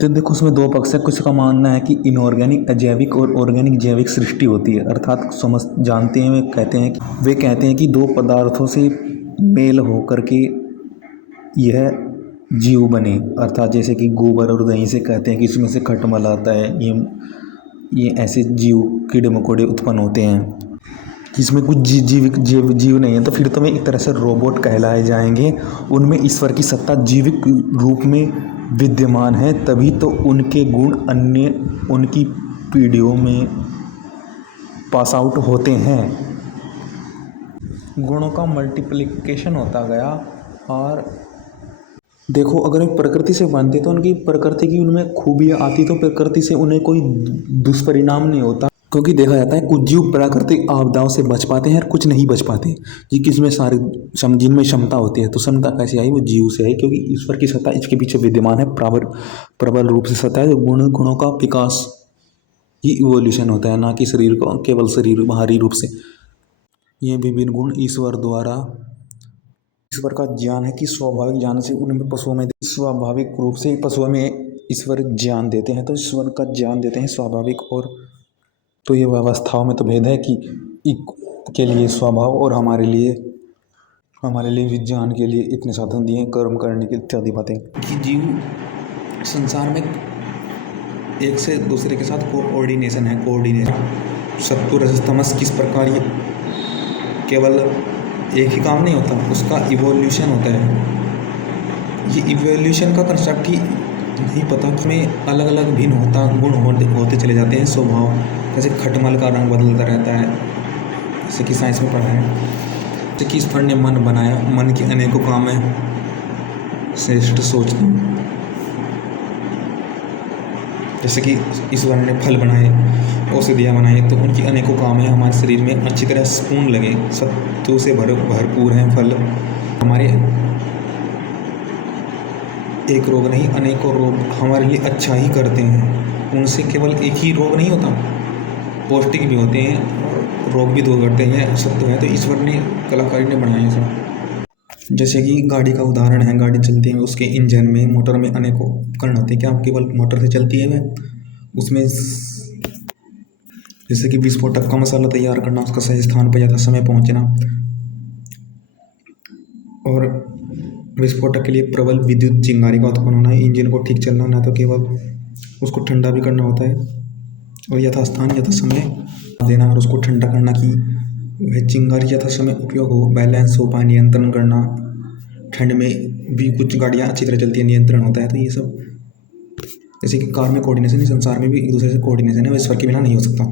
तो देखो उसमें दो पक्ष है। कुछ का मानना है कि इनऑर्गेनिक अजैविक और ऑर्गेनिक जैविक सृष्टि होती है, अर्थात समझ जानते हैं वे कहते हैं कि दो पदार्थों से मेल हो करके यह जीव बने, अर्थात जैसे कि गोबर और दही से कहते हैं कि इसमें से खटमल आता है, ये ऐसे जीव कीड़े मकोड़े उत्पन्न होते हैं जिसमें कुछ जीव नहीं है, तो फिर तो वे एक तरह से रोबोट कहलाए जाएंगे। उनमें ईश्वर की सत्ता जीविक रूप में विद्यमान है, तभी तो उनके गुण अन्य उनकी पीढ़ियों में पास आउट होते हैं। गुणों का मल्टीप्लिकेशन होता गया। और देखो अगर वे प्रकृति से बनते तो उनकी प्रकृति की उनमें खूबियाँ आती, तो प्रकृति से उन्हें कोई दुष्परिणाम नहीं होता, क्योंकि देखा जाता है कुछ जीव प्राकृतिक आपदाओं से बच पाते हैं और कुछ नहीं बच पाते। जी किसमें सारे जिनमें क्षमता होती है, तो क्षमता कैसे आई? वो जीव से आई, क्योंकि ईश्वर की सत्ता इसके पीछे विद्यमान है। प्रबल रूप से सत्ता है। जो गुणों का विकास ही इवोल्यूशन होता है, ना कि शरीर को केवल शरीर बाहरी रूप से। ये विभिन्न गुण ईश्वर का ज्ञान है कि स्वाभाविक ज्ञान से उनमें पशुओं में स्वाभाविक रूप से पशुओं में ईश्वर ज्ञान देते हैं, तो ईश्वर का ज्ञान देते हैं स्वाभाविक। और तो ये व्यवस्थाओं में तो भेद है कि के लिए स्वभाव और हमारे लिए विज्ञान के लिए इतने साधन दिए कर्म करने की इत्यादि बातें, कि जीव संसार में एक से दूसरे के साथ कोऑर्डिनेशन सत्व रजस तमस किस प्रकार ये केवल एक ही काम नहीं होता, उसका इवोल्यूशन होता है। ये इवोल्यूशन का कंसेप्ट ही नहीं पता कि में अलग अलग भिन्न गुण होते चले जाते हैं स्वभाव। जैसे खटमल का रंग बदलता रहता है, जैसे कि साइंस में पढ़ा है। जैसे कि ईश्वर ने मन बनाया, मन के अनेकों काम है, श्रेष्ठ सोचना। जैसे कि ईश्वर ने फल बनाए, औषधियाँ बनाई, तो उनकी अनेकों काम है हमारे शरीर में अच्छी तरह स्पून लगे, सत्व से भरपूर हैं फल हमारे। एक रोग नहीं अनेकों रोग हमारे लिए अच्छा ही करते हैं। उनसे केवल एक ही रोग नहीं होता, पौष्टिक भी होते हैं और रोग भी दूर करते हैं। सत्य है, तो ईश्वर ने कलाकारी ने बनाया सब। जैसे कि गाड़ी का उदाहरण है, गाड़ी चलती है, उसके इंजन में मोटर में अनेकों उपकरण होते हैं। क्या केवल मोटर से चलती है वह? उसमें जैसे कि विस्फोटक का मसाला तैयार करना, उसका सही स्थान पर ज़्यादा समय पहुंचना, और विस्फोटक के लिए प्रबल विद्युत चिंगारी का उत्पन्न होना, इंजन को ठीक चलना, ना तो केवल उसको ठंडा भी करना होता है, और यथास्थान यथा समय देना और उसको ठंडा करना कि वह चिंगारी यथा समय उपयोग हो, बैलेंस हो पाए, नियंत्रण करना। ठंड में भी कुछ गाड़ियाँ अच्छी तरह चलती है, नियंत्रण होता है। तो ये सब जैसे कि कार में कोऑर्डिनेशन है, संसार में भी एक दूसरे से कोऑर्डिनेशन है, ईश्वर के बिना नहीं हो सकता।